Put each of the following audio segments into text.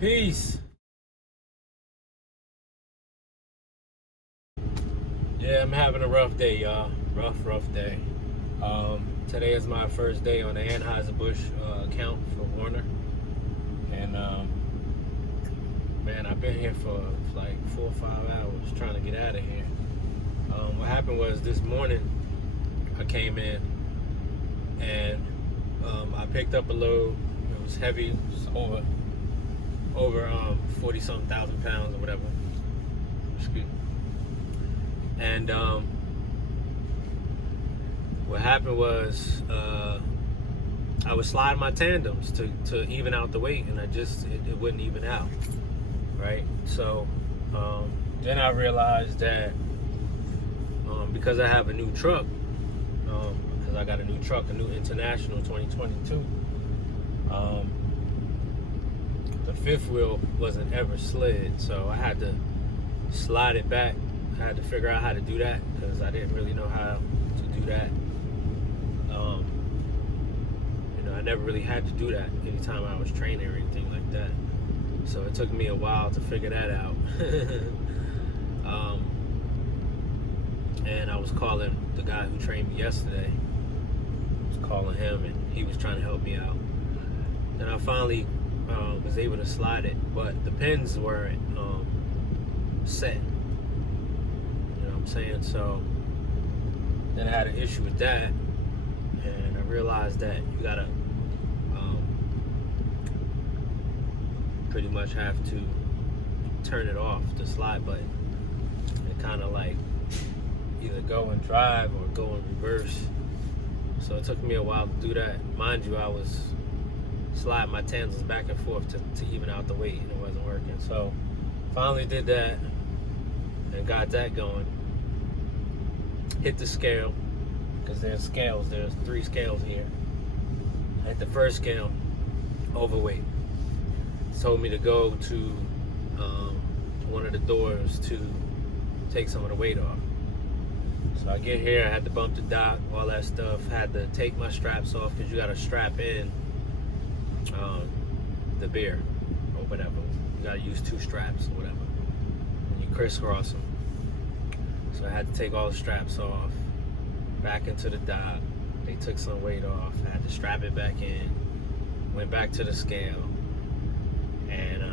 Peace. Yeah, I'm having a rough day, y'all. Rough day. Today is my first day on the Anheuser-Busch account for Warner. And, man, I've been here for like 4 or 5 hours trying to get out of here. What happened was this morning I came in and I picked up a load. It was heavy. It was over 40-something thousand pounds or whatever. Excuse me. And what happened was I was sliding my tandems to even out the weight, and it wouldn't even out, right? So then I realized that because I have a new truck, because I got a new truck, a new International 2022, the fifth wheel wasn't ever slid, so I had to slide it back. I had to figure out how to do that because I didn't really know how to do that. I never really had to do that anytime I was training or anything like that. So it took me a while to figure that out. And I was calling the guy who trained me yesterday. I was calling him and he was trying to help me out. And I finally was able to slide it, but the pins weren't set. Saying so then I had an issue with that, and I realized that you gotta pretty much have to turn it off, the slide button, and kind of like either go and drive or go in reverse. So it took me a while to do that. Mind you, I was sliding my tandems back and forth to even out the weight, and it wasn't working. So finally did that and got that going. Hit the scale, because there's 3 scales here. I hit the first scale, overweight. It told me to go to one of the doors to take some of the weight off. So I get here, I had to bump the dock, all that stuff. Had to take my straps off, because you got to strap in the beer or whatever. You got to use 2 straps or whatever, and you crisscross them. So I had to take all the straps off, back into the dock. They took some weight off. I had to strap it back in. Went back to the scale, and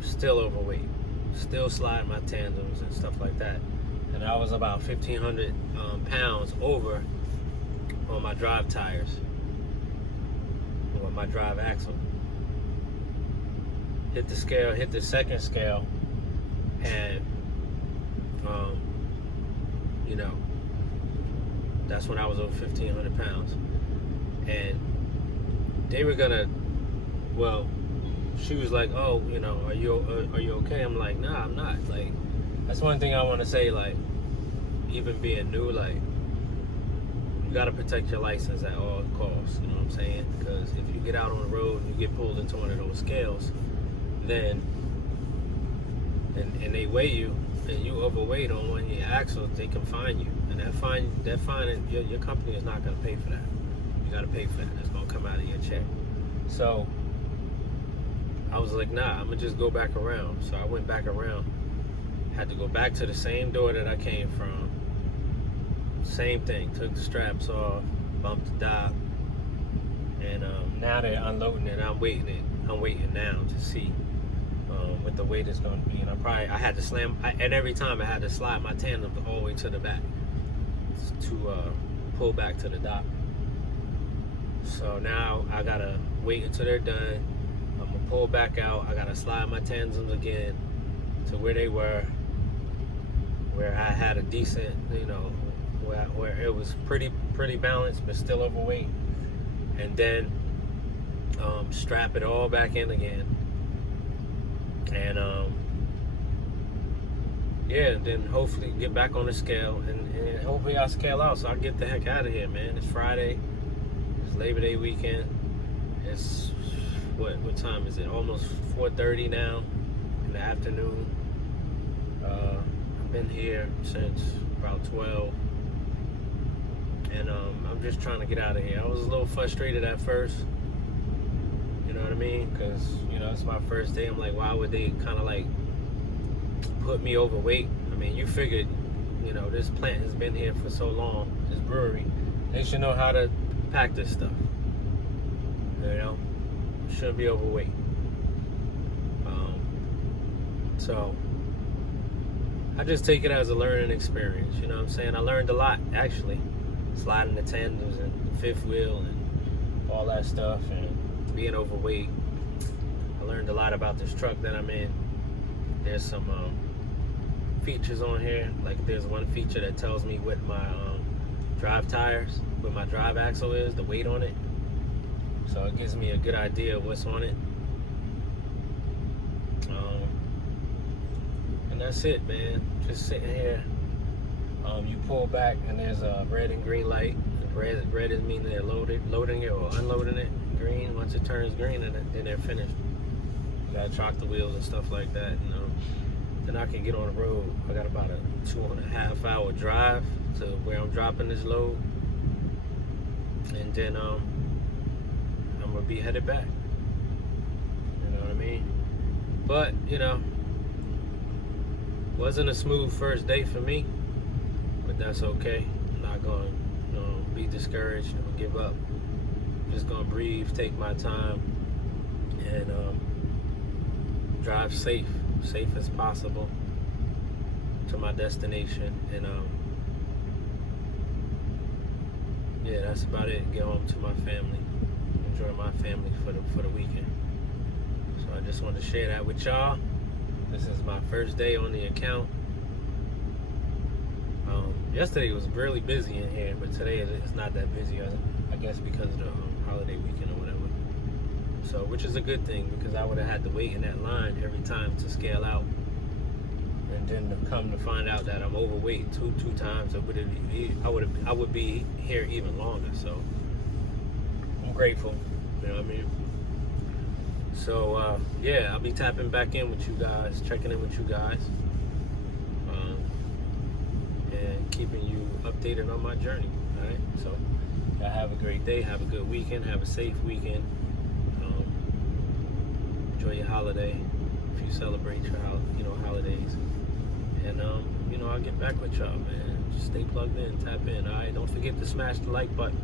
still overweight. Still sliding my tandems and stuff like that. And I was about 1,500 pounds over on my drive tires, or my drive axle. Hit the scale, hit the second scale, and that's when I was over 1,500 pounds. And they were gonna, she was like, oh, are you okay? I'm like, nah, I'm not. Like, that's one thing I want to say, like, even being new, like, you gotta protect your license at all costs, you know what I'm saying? Because if you get out on the road and you get pulled into one of those scales, then, and they weigh you, and you overweight on one of your axles, they can fine you. And that fine, your company is not going to pay for that. You got to pay for that. It's going to come out of your check. So I was like, nah, I'm going to just go back around. So I went back around. Had to go back to the same door that I came from. Same thing. Took the straps off, bumped the dock. And now they're unloading it. I'm waiting now to see what the weight is going to be. And I had to and every time I had to slide my tandem all the way to the back to pull back to the dock. So now I gotta wait until they're done. I'm gonna pull back out. I gotta slide my tandems again to where they were, where I had a decent, where it was pretty balanced but still overweight, and then strap it all back in again. And then hopefully get back on the scale, and hopefully I scale out so I get the heck out of here, man. It's Friday. It's Labor Day weekend. It's what time is it? Almost 4:30 now in the afternoon. I've been here since about 12, and I'm just trying to get out of here. I was a little frustrated at first, know what I mean? Because, it's my first day. I'm like, why would they kind of like put me overweight? I mean, you figured, this plant has been here for so long, this brewery, they should know how to pack this stuff. Shouldn't be overweight. So I just take it as a learning experience. You know what I'm saying? I learned a lot, actually, sliding the tandems and the fifth wheel and all that stuff, and being overweight. I learned a lot about this truck that I'm in. There's some features on here. Like, there's one feature that tells me what my drive tires, what my drive axle is, the weight on it. So it gives me a good idea of what's on it. And that's it, man. Just sitting here. You pull back and there's a red and green light. Red is meaning they're loading it or unloading it. Green, once it turns green, and then they're finished. You gotta chalk the wheels and stuff like that. Then I can get on the road. I got about a 2.5 hour drive to where I'm dropping this load, and then I'm gonna be headed back. You know what I mean? But wasn't a smooth first day for me, but that's okay. I'm not gonna be discouraged or give up. I'm just gonna breathe, take my time, and drive safe as possible to my destination. And yeah, that's about it. Get home to my family, enjoy my family for the weekend. So I just wanted to share that with y'all. This is my first day on the account. Yesterday was really busy in here, but today it's not that busy, I guess, because of the holiday weekend or whatever. So, which is a good thing, because I would have had to wait in that line every time to scale out, and then to come to find out that I'm overweight two times, I would be here even longer. So I'm grateful. You know what I mean? So yeah, I'll be tapping back in with you guys, checking in with you guys, and keeping you updated on my journey. All right. So y'all have a great day. Have a good weekend. Have a safe weekend. Enjoy your holiday if you celebrate your holidays. And I'll get back with y'all, man. Just stay plugged in, tap in. All right. Don't forget to smash the like button.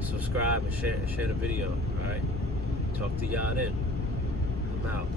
Subscribe and share the video. All right. Talk to y'all then. I'm out.